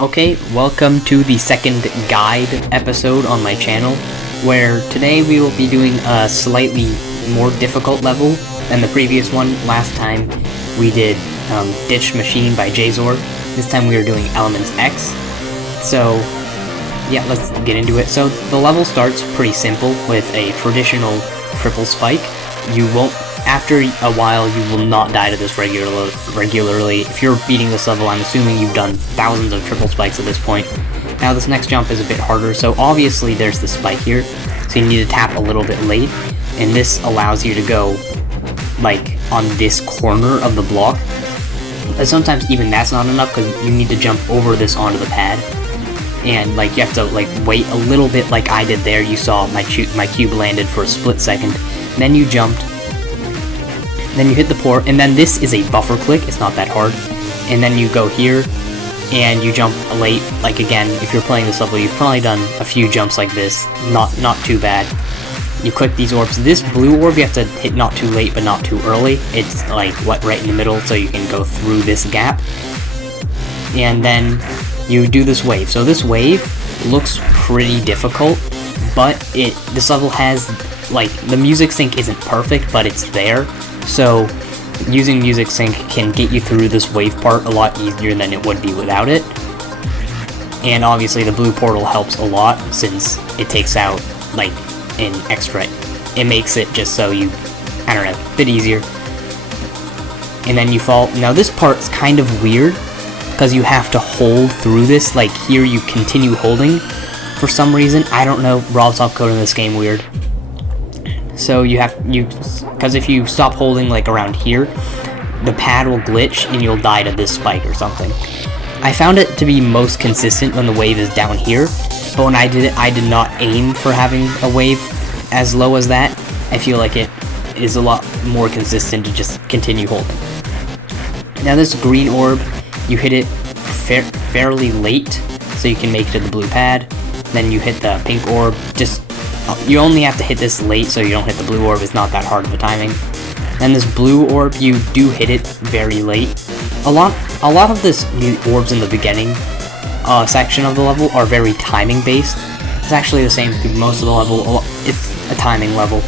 Okay, welcome to the second guide episode on my channel, where today we will be doing a slightly more difficult level than the previous one. Last time we did Ditch Machine by Jazor. This time we are doing Elements X. So yeah, let's get into it. So the level starts pretty simple with a traditional triple spike. You won't, after a while, you will not die to this regularly. If you're beating this level, I'm assuming you've done thousands of triple spikes at this point. Now this next jump is a bit harder, so obviously there's the spike here, so you need to tap a little bit late, and this allows you to go, like, on this corner of the block. But sometimes even that's not enough, because you need to jump over this onto the pad. And like you have to like wait a little bit, like I did there. You saw my cube landed for a split second, then you jumped, then you hit the port, and then this is a buffer click. It's not that hard. And then you go here and you jump late. Like again, if you're playing this level, you've probably done a few jumps like this. Not too bad. You click these orbs. This blue orb you have to hit not too late but not too early. It's like right in the middle, so you can go through this gap. And then you do this wave. So this wave looks pretty difficult, but this level has, like, the music sync isn't perfect, but it's there. So using music sync can get you through this wave part a lot easier than it would be without it. And obviously the blue portal helps a lot since it takes out like an extra, it makes it just so you, I don't know, a bit easier. And then you fall. Now this part's kind of weird, because you have to hold through this. Like here you continue holding for some reason. I don't know, raw top code in this game weird. So because if you stop holding like around here, the pad will glitch and you'll die to this spike or something. I found it to be most consistent when the wave is down here, but when I did it, I did not aim for having a wave as low as that. I feel like it is a lot more consistent to just continue holding. Now this green orb, you hit it fairly late, so you can make it to the blue pad. Then you hit the pink orb. You only have to hit this late, so you don't hit the blue orb. It's not that hard of a timing. Then this blue orb, you do hit it very late. A lot of this orbs in the beginning section of the level are very timing based. It's actually the same through most of the level. It's a timing level.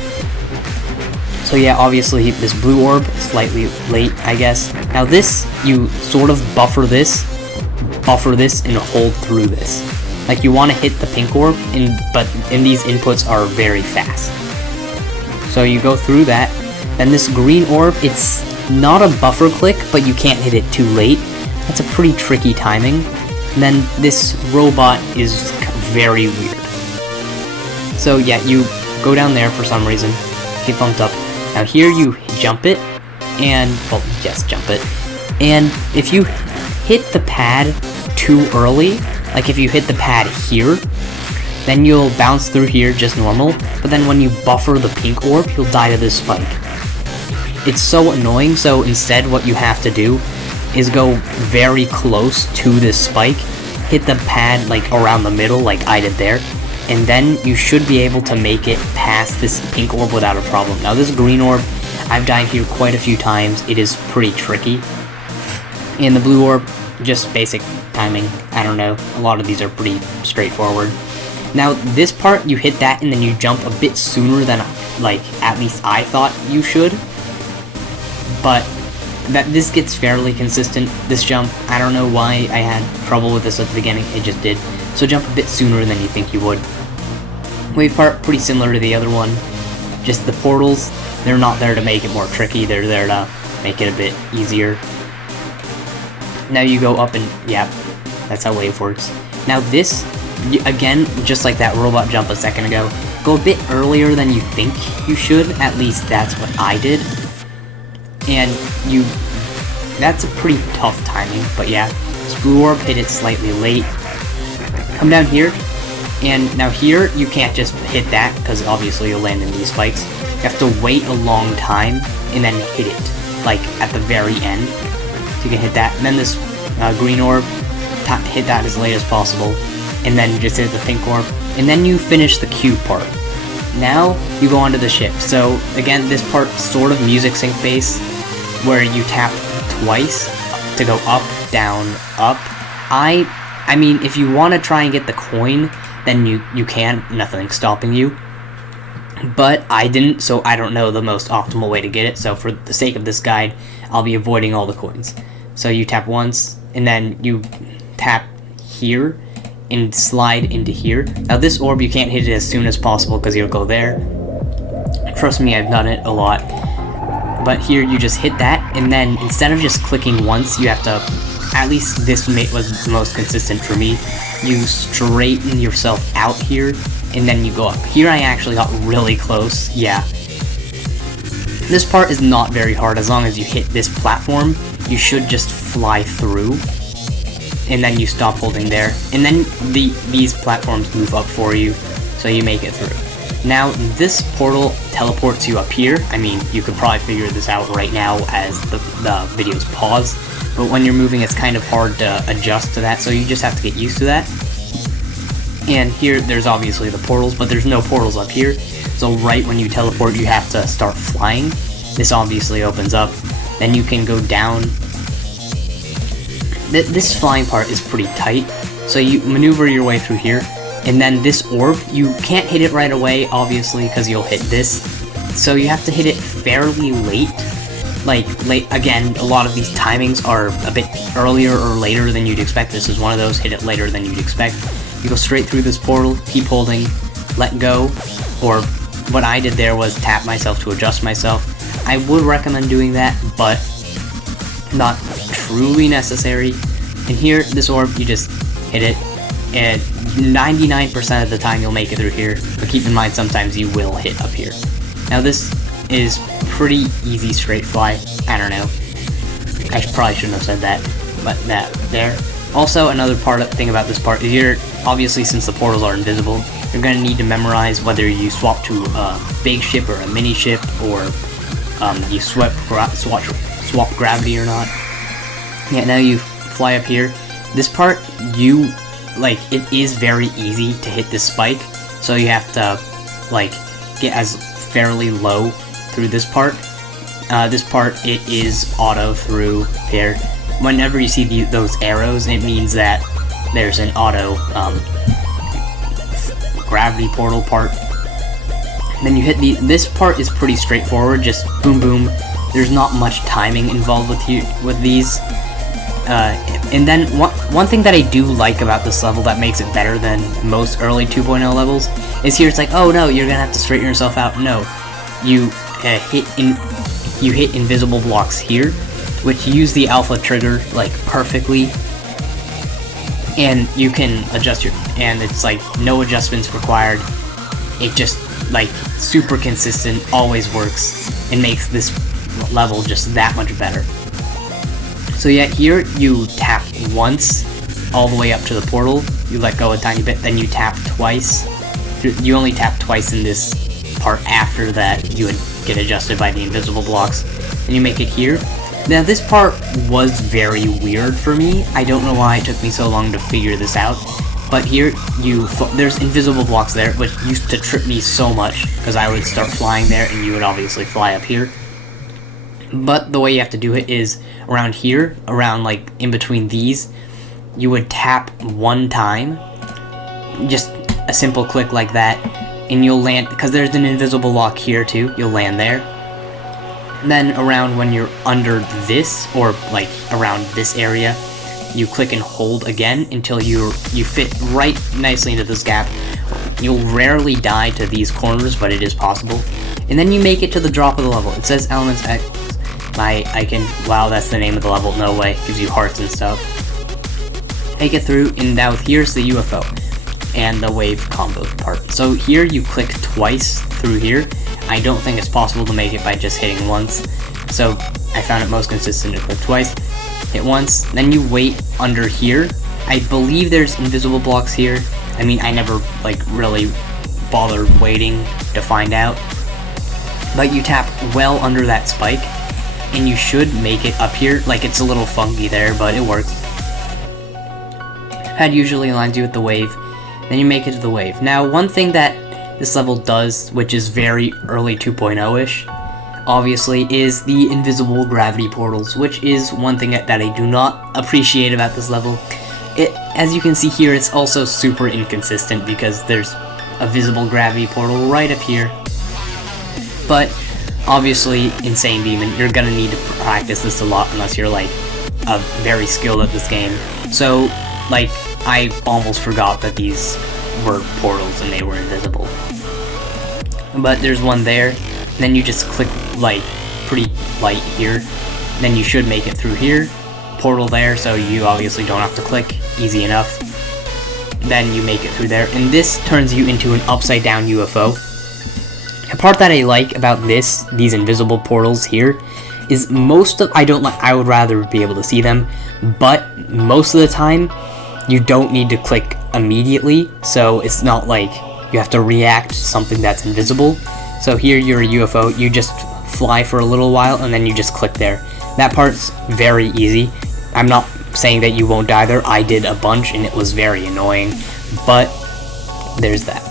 So yeah, obviously this blue orb, slightly late, I guess. Now this, you sort of buffer this, and hold through this. Like you want to hit the pink orb, but these inputs are very fast. So you go through that. Then this green orb, it's not a buffer click, but you can't hit it too late. That's a pretty tricky timing. And then this robot is very weird. So yeah, you go down there for some reason, get bumped up. Now here you jump it, and, well, yes, jump it. And if you hit the pad too early, like if you hit the pad here, then you'll bounce through here just normal, but then when you buffer the pink orb, you'll die to this spike. It's so annoying, so instead what you have to do is go very close to this spike, hit the pad like around the middle like I did there, and then you should be able to make it past this pink orb without a problem. Now this green orb, I've died here quite a few times. It is pretty tricky. And the blue orb, just basic timing. I don't know, a lot of these are pretty straightforward. Now this part, you hit that and then you jump a bit sooner than, like, at least I thought you should. But this gets fairly consistent, this jump. I don't know why I had trouble with this at the beginning, it just did. So jump a bit sooner than you think you would. Wave part, pretty similar to the other one. Just the portals, they're not there to make it more tricky, they're there to make it a bit easier. Now you go up and, yeah, that's how wave works. Now this, again, just like that robot jump a second ago, go a bit earlier than you think you should, at least that's what I did. And that's a pretty tough timing, but yeah, this blue orb, hit it slightly late. Come down here, and now here, you can't just hit that, because obviously you'll land in these spikes. You have to wait a long time, and then hit it, like, at the very end. So you can hit that, and then this green orb, hit that as late as possible, and then just hit the pink orb, and then you finish the cube part. Now, you go onto the ship. So, again, this part sort of music sync based, where you tap twice to go up, down, up. I I mean, if you want to try and get the coin, then you can, nothing's stopping you. But I didn't, so I don't know the most optimal way to get it, so for the sake of this guide, I'll be avoiding all the coins. So you tap once, and then you tap here, and slide into here. Now this orb, you can't hit it as soon as possible because you'll go there. Trust me, I've done it a lot. But here you just hit that, and then instead of just clicking once, you have to, at least this was the most consistent for me, you straighten yourself out here, and then you go up. Here I actually got really close, yeah. This part is not very hard. As long as you hit this platform, you should just fly through, and then you stop holding there, and then these platforms move up for you, so you make it through. Now, this portal teleports you up here. I mean, you could probably figure this out right now as the video's paused, but when you're moving, it's kind of hard to adjust to that, so you just have to get used to that. And here, there's obviously the portals, but there's no portals up here, so right when you teleport, you have to start flying. This obviously opens up, then you can go down. This flying part is pretty tight, so you maneuver your way through here. And then this orb, you can't hit it right away, obviously, because you'll hit this. So you have to hit it fairly late. Like, again, a lot of these timings are a bit earlier or later than you'd expect. This is one of those, hit it later than you'd expect. You go straight through this portal, keep holding, let go, or what I did there was tap myself to adjust myself. I would recommend doing that, but not truly necessary. And here, this orb, you just hit it, and 99% of the time you'll make it through here, but keep in mind sometimes you will hit up here. Now this is pretty easy straight fly. I don't know, I probably shouldn't have said that, but that there. Also, another thing about this part is you're, obviously since the portals are invisible, you're going to need to memorize whether you swap to a big ship or a mini ship, or you swap gravity or not. Yeah, now you fly up here. This part, it is very easy to hit this spike, so you have to, get as fairly low through this part. This part, it is auto through here. Whenever you see those arrows, it means that there's an auto gravity portal part. Then you hit this part is pretty straightforward, just boom boom. There's not much timing involved with these. And then one thing that I do like about this level that makes it better than most early 2.0 levels is here it's like, oh no, you're gonna have to straighten yourself out. No, you hit invisible blocks here, which use the alpha trigger perfectly, and you can adjust and it's no adjustments required. It just super consistent, always works, and makes this level just that much better. So yeah, here you tap once all the way up to the portal, you let go a tiny bit, then you tap twice. You only tap twice in this part. After that, you would get adjusted by the invisible blocks, and you make it here. Now this part was very weird for me. I don't know why it took me so long to figure this out, but here there's invisible blocks there, which used to trip me so much because I would start flying there and you would obviously fly up here. But the way you have to do it is around here, around in between these, you would tap one time, just a simple click like that, and you'll land, because there's an invisible block here too, you'll land there. Then around when you're under this, or around this area, you click and hold again until you fit right nicely into this gap. You'll rarely die to these corners, but it is possible. And then you make it to the drop of the level. It says Elements X by Eiken. Wow, that's the name of the level. No way. Gives you hearts and stuff. Make it through, and now here's the UFO and the wave combo part. So here you click twice through here. I don't think it's possible to make it by just hitting once, so I found it most consistent to click twice. Hit once, then you wait under here. I believe there's invisible blocks here. I mean, I never really bothered waiting to find out. But you tap well under that spike, and you should make it up here. It's a little funky there, but it works. Pad usually aligns you with the wave, then you make it to the wave. Now, one thing that this level does, which is very early 2.0-ish, obviously, is the invisible gravity portals, which is one thing that I do not appreciate about this level. as you can see here, it's also super inconsistent because there's a visible gravity portal right up here. But obviously, Insane Demon, you're gonna need to practice this a lot unless you're like very skilled at this game. So, like, I almost forgot that these were portals and they were invisible. But there's one there, then you just click like pretty light here, then you should make it through here. Portal there, so you obviously don't have to click, easy enough. Then you make it through there, and this turns you into an upside down UFO. The part that I like about these invisible portals here, is I would rather be able to see them, but most of the time, you don't need to click immediately, so it's not like you have to react to something that's invisible. So here you're a UFO, you just fly for a little while, and then you just click there. That part's very easy. I'm not saying that you won't die there, I did a bunch and it was very annoying, but there's that.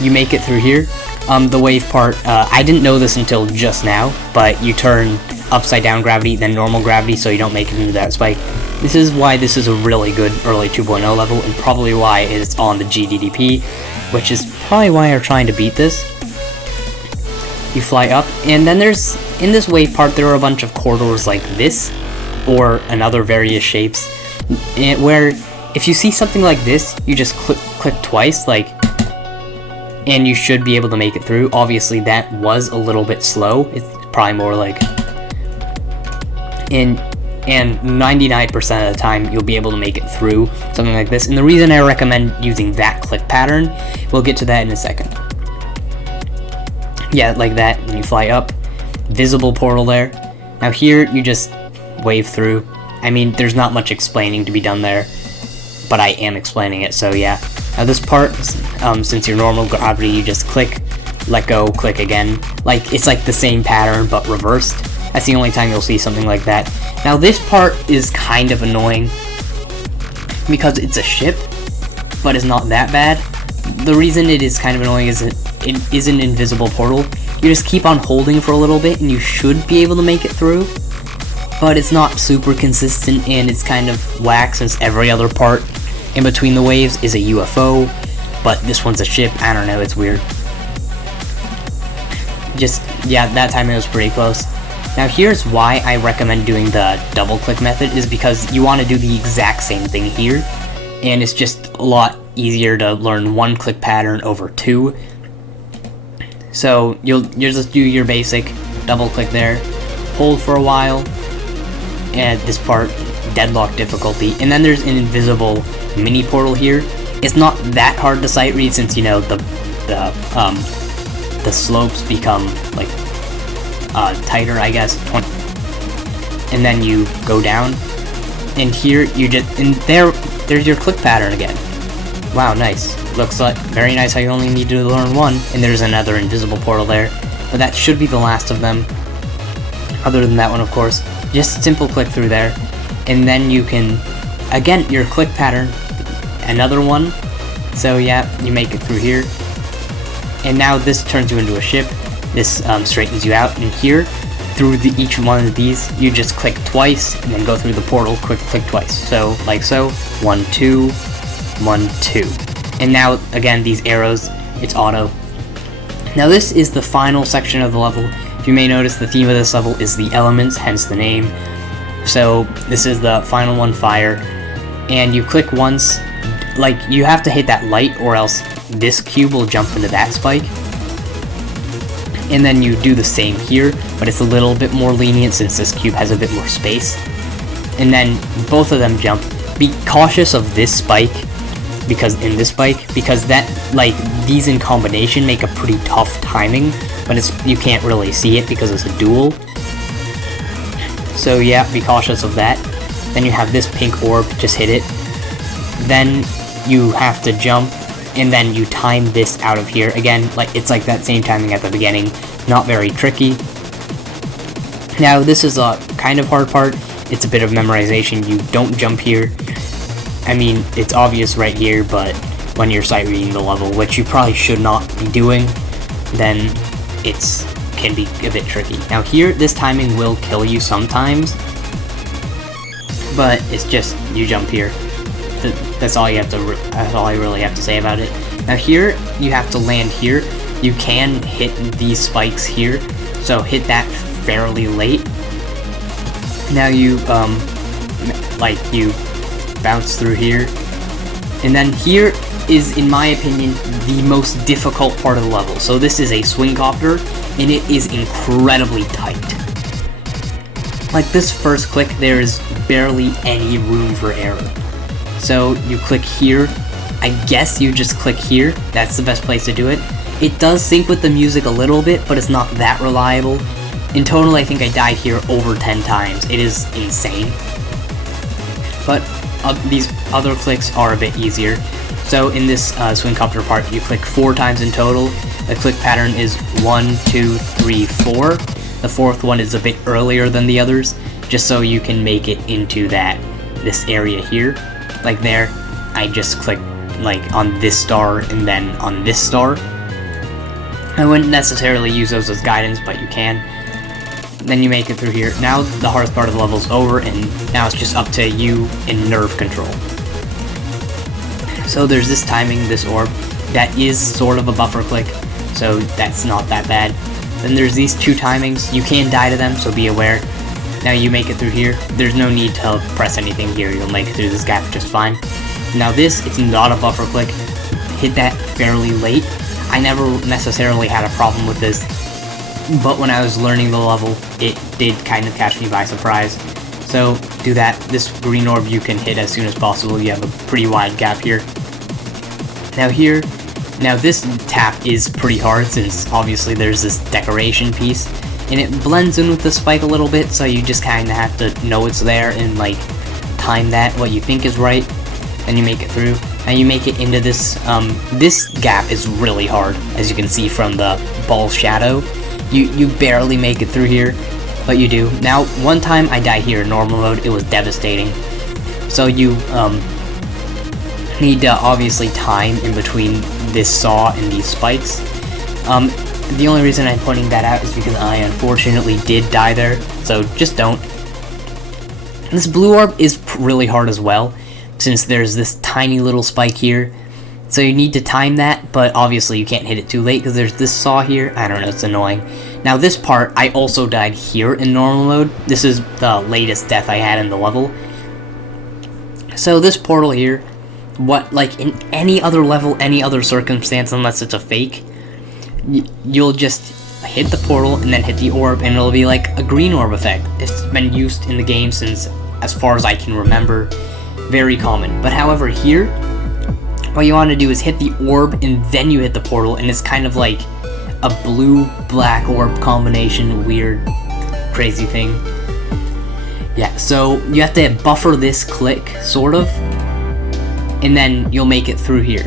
You make it through here. The wave part, I didn't know this until just now, but you turn upside down gravity, then normal gravity, so you don't make it into that spike. This is why this is a really good early 2.0 level, and probably why it's on the GDDP, which is probably why you're trying to beat this. You fly up, and then in this wave part, there are a bunch of corridors like this, or another various shapes, where if you see something like this, you just click twice, and you should be able to make it through. Obviously, that was a little bit slow. It's probably more like, and 99% of the time, you'll be able to make it through something like this. And the reason I recommend using that click pattern, we'll get to that in a second. Yeah, like that, and you fly up. Visible portal there. Now here, you just wave through. I mean, there's not much explaining to be done there, but I am explaining it, so yeah. Now this part, since your normal gravity, you just click, let go, click again. Like, it's like the same pattern, but reversed. That's the only time you'll see something like that. Now this part is kind of annoying, because it's a ship, but it's not that bad. The reason it is kind of annoying is it is an invisible portal. You just keep on holding for a little bit, and you should be able to make it through. But it's not super consistent, and it's kind of whack since every other part in between the waves is a UFO, but this one's a ship. I don't know, it's weird. Yeah, that time it was pretty close. Now here's why I recommend doing the double click method, is because you want to do the exact same thing here, and it's just a lot easier to learn one click pattern over two. So you'll just do your basic double click there, hold for a while, and this part, deadlock difficulty, and then there's an invisible mini portal here. It's not that hard to sight read since, you know, the slopes become like tighter, I guess. And then you go down, and here you there's your click pattern again. Wow, nice. Looks like very nice how you only need to learn one, and there's another invisible portal there, but that should be the last of them. Other than that one, of course. Just simple click through there, and then you can, again, your click pattern, another one. So yeah, you make it through here, and now this turns you into a ship. This straightens you out, and here, through each one of these, you just click twice, and then go through the portal, click twice. So, like so, 1, 2, 1, 2. And now, again, these arrows, it's auto. Now this is the final section of the level. If you may notice, the theme of this level is the elements, hence the name. So this is the final one, fire. And you click once, like, you have to hit that light or else this cube will jump into that spike. And then you do the same here, but it's a little bit more lenient since this cube has a bit more space. And then both of them jump. Be cautious of this spike, because that, like, these in combination make a pretty tough timing, but you can't really see it because it's a duel. So yeah, be cautious of that. Then you have this pink orb, just hit it. Then you have to jump, and then you time this out of here. Again, like, it's like that same timing at the beginning, not very tricky. Now this is a kind of hard part. It's a bit of memorization. You don't jump here. I mean, it's obvious right here, but when you're sight reading the level, which you probably should not be doing, then can be a bit tricky. Now here, this timing will kill you sometimes, but it's just you jump here. That's all you have to. That's all I really have to say about it. Now here you have to land here. You can hit these spikes here, so hit that fairly late. Now you you bounce through here, and then here is, in my opinion, the most difficult part of the level. So this is a swing copter, and it is incredibly tight. Like this first click, there is barely any room for error. So you click here. I guess you just click here. That's the best place to do it. It does sync with the music a little bit, but it's not that reliable. In total, I think I died here over 10 times. It is insane. But these other clicks are a bit easier. So in this swing copter part, you click 4 times in total. The click pattern is 1, 2, 3, 4. The fourth one is a bit earlier than the others, just so you can make it into this area here. Like there, I just click like on this star and then on this star. I wouldn't necessarily use those as guidance, but you can. Then you make it through here. Now the hardest part of the level's over, and now it's just up to you in nerve control. So there's this timing, this orb, that is sort of a buffer click, so that's not that bad. Then there's these 2 timings. You can die to them, so be aware. Now you make it through here. There's no need to press anything here. You'll make it through this gap just fine. Now this, it's not a buffer click. Hit that fairly late. I never necessarily had a problem with this, but when I was learning the level, it did kind of catch me by surprise. So do that. This green orb you can hit as soon as possible. You have a pretty wide gap here. Now this tap is pretty hard, since obviously there's this decoration piece, and it blends in with the spike a little bit, so you just kind of have to know it's there and like time that what you think is right. Then you make it through. Now you make it into this, this gap is really hard, as you can see from the ball shadow. You barely make it through here, but you do. Now, one time I died here in normal mode, it was devastating. So you, need to obviously time in between this saw and these spikes. The only reason I'm pointing that out is because I unfortunately did die there, so just don't. This blue orb is really hard as well, since there's this tiny little spike here. So you need to time that, but obviously you can't hit it too late because there's this saw here. I don't know, it's annoying. Now this part, I also died here in normal mode. This is the latest death I had in the level. So this portal here, like in any other level, any other circumstance, unless it's a fake, you'll just hit the portal and then hit the orb, and it'll be like a green orb effect. It's been used in the game since, as far as I can remember, very common. But however, here, what you want to do is hit the orb and then you hit the portal, and it's kind of like a blue-black orb combination, weird, crazy thing. Yeah, so you have to buffer this click, sort of, and then you'll make it through here.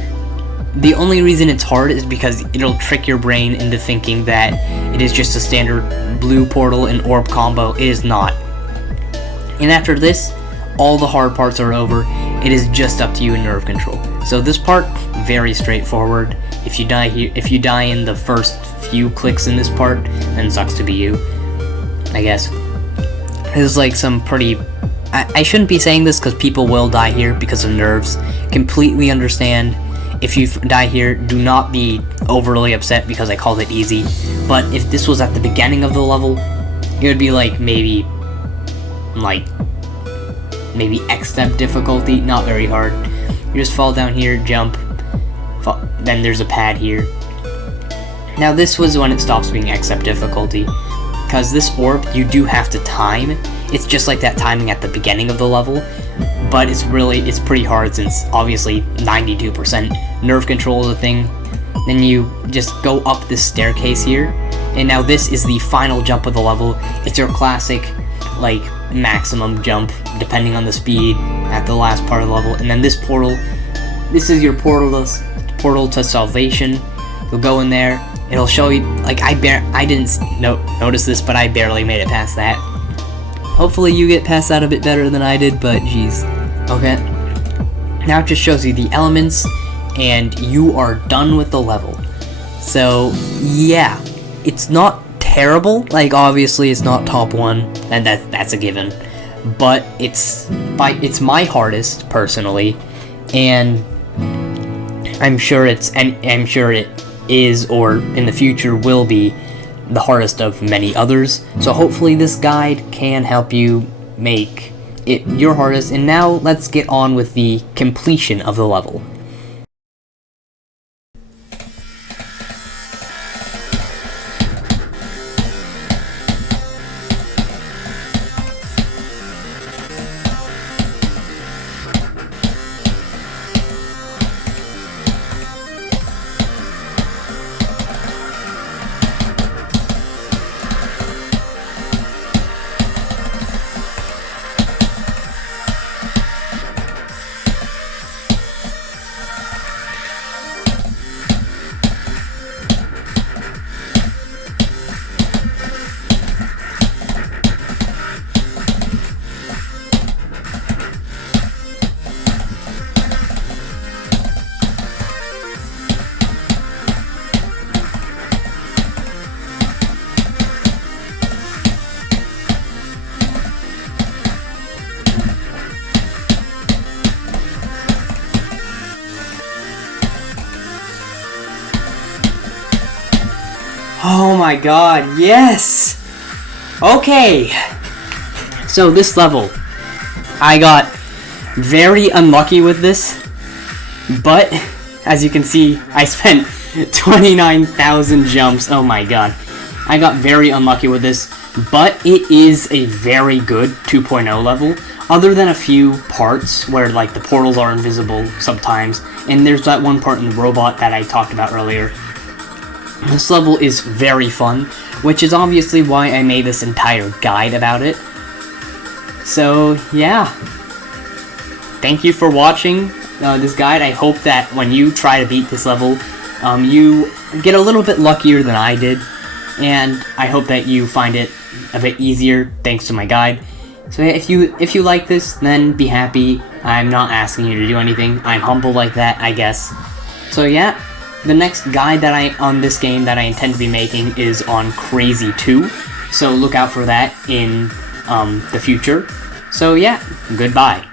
The only reason it's hard is because it'll trick your brain into thinking that it is just a standard blue portal and orb combo. It is not. And after this, all the hard parts are over. It is just up to you in nerve control. So this part, very straightforward. If you die here, if you die in the first few clicks in this part, then it sucks to be you, I guess. This is like some pretty... I shouldn't be saying this because people will die here because of nerves. Completely understand. If you die here, do not be overly upset because I called it easy. But if this was at the beginning of the level, it would be like maybe X step difficulty, not very hard. You just fall down here, jump, then there's a pad here. Now this was when it stops being X step difficulty, because this orb you do have to time. It's just like that timing at the beginning of the level, but it's pretty hard since obviously 92% nerve control is a thing. Then you just go up this staircase here, and now this is the final jump of the level. It's your classic like maximum jump depending on the speed at the last part of the level. And then this portal, this is your portal to salvation. You'll go in there, it'll show you, like I didn't notice this, but I barely made it past that. Hopefully you get past that a bit better than I did, but geez. Okay, now it just shows you the elements and you are done with the level. So yeah, it's not terrible. Like obviously it's not top 1, and that's a given, but it's my hardest personally, and I'm sure it is, or in the future will be, the hardest of many others. So hopefully this guide can help you make it your hardest. And now let's get on with the completion of the level. Oh my god, yes! Okay! So this level, I got very unlucky with this, but as you can see, I spent 29,000 jumps. Oh my god. I got very unlucky with this, but it is a very good 2.0 level, other than a few parts where like the portals are invisible sometimes, and there's that one part in the robot that I talked about earlier. This level is very fun, which is obviously why I made this entire guide about it. So, yeah. Thank you for watching this guide. I hope that when you try to beat this level, you get a little bit luckier than I did, and I hope that you find it a bit easier thanks to my guide. So if you like this, then be happy. I'm not asking you to do anything. I'm humble like that, I guess. So yeah. The next guide on this game that I intend to be making is on Crazy 2, so look out for that in the future. So yeah, goodbye.